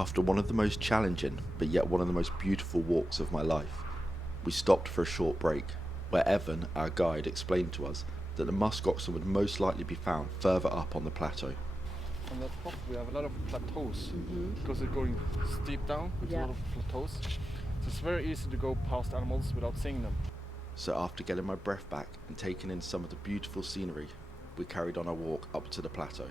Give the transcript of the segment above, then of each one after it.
After one of the most challenging, but yet one of the most beautiful walks of my life, we stopped for a short break, where Evan, our guide, explained to us that the musk oxen would most likely be found further up on the plateau. On the top we have a lot of plateaus, because it's going steep down with a lot of plateaus. So it's very easy to go past animals without seeing them. So after getting my breath back and taking in some of the beautiful scenery, we carried on our walk up to the plateau.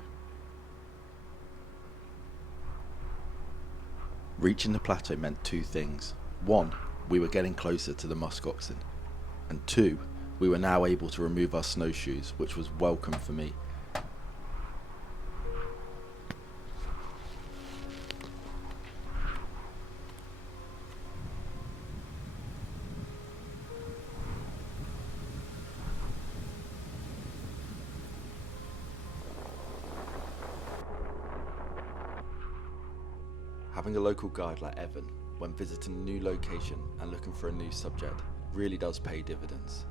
Reaching the plateau meant two things. One, we were getting closer to the musk oxen. And two, we were now able to remove our snowshoes, which was welcome for me. Having a local guide like Evan when visiting a new location and looking for a new subject really does pay dividends.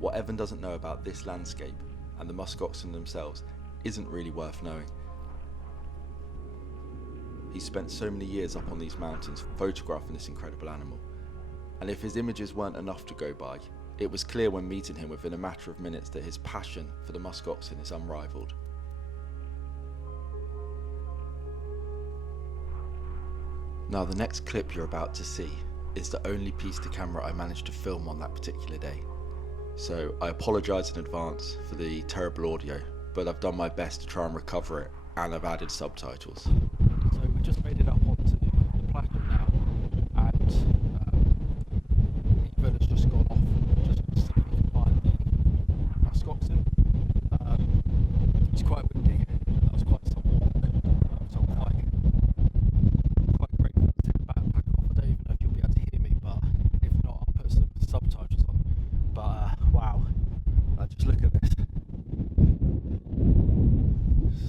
What Evan doesn't know about this landscape and the musk oxen themselves isn't really worth knowing. He spent so many years up on these mountains photographing this incredible animal, and if his images weren't enough to go by, it was clear when meeting him within a matter of minutes that his passion for the musk oxen is unrivaled. Now the next clip you're about to see is the only piece to camera I managed to film on that particular day. So I apologise in advance for the terrible audio, but I've done my best to try and recover it, and I've added subtitles. So we just made it up onto the plateau now, and Evan has just gone off just to see if we can find the musk oxen. It's quite windy, that was quite some walk, so I'm quite grateful to take the backpack off. I don't even know if you'll be able to hear me, but if not, I'll put some subtitles on. But wow, just look at this.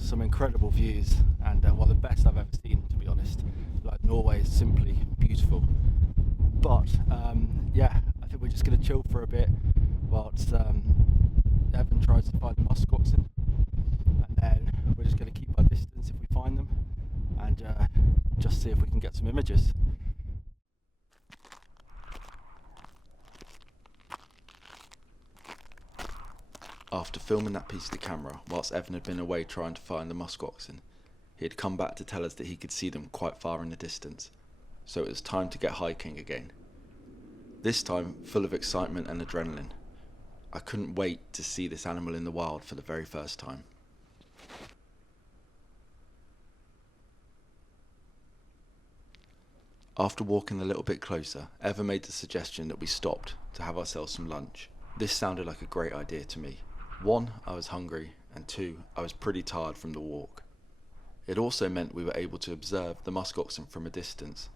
Some incredible views, and one of the best I've ever seen, to be honest. Like, Norway is simply beautiful. But yeah, I think we're just going to chill for a bit whilst Evan tries to find the musk oxen, and then we're just going to keep our distance if we find them, and just see if we can get some images. After filming that piece of the camera whilst Evan had been away trying to find the musk oxen, he had come back to tell us that he could see them quite far in the distance, so it was time to get hiking again. This time full of excitement and adrenaline. I couldn't wait to see this animal in the wild for the very first time. After walking a little bit closer, Evan made the suggestion that we stopped to have ourselves some lunch. This sounded like a great idea to me. One, I was hungry, and two, I was pretty tired from the walk. It also meant we were able to observe the musk oxen from a distance.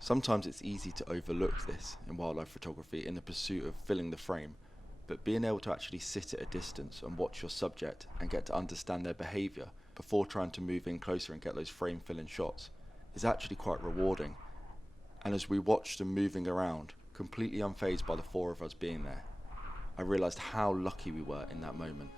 Sometimes it's easy to overlook this in wildlife photography in the pursuit of filling the frame, but being able to actually sit at a distance and watch your subject and get to understand their behaviour before trying to move in closer and get those frame filling shots is actually quite rewarding. And as we watched them moving around, completely unfazed by the four of us being there, I realised how lucky we were in that moment.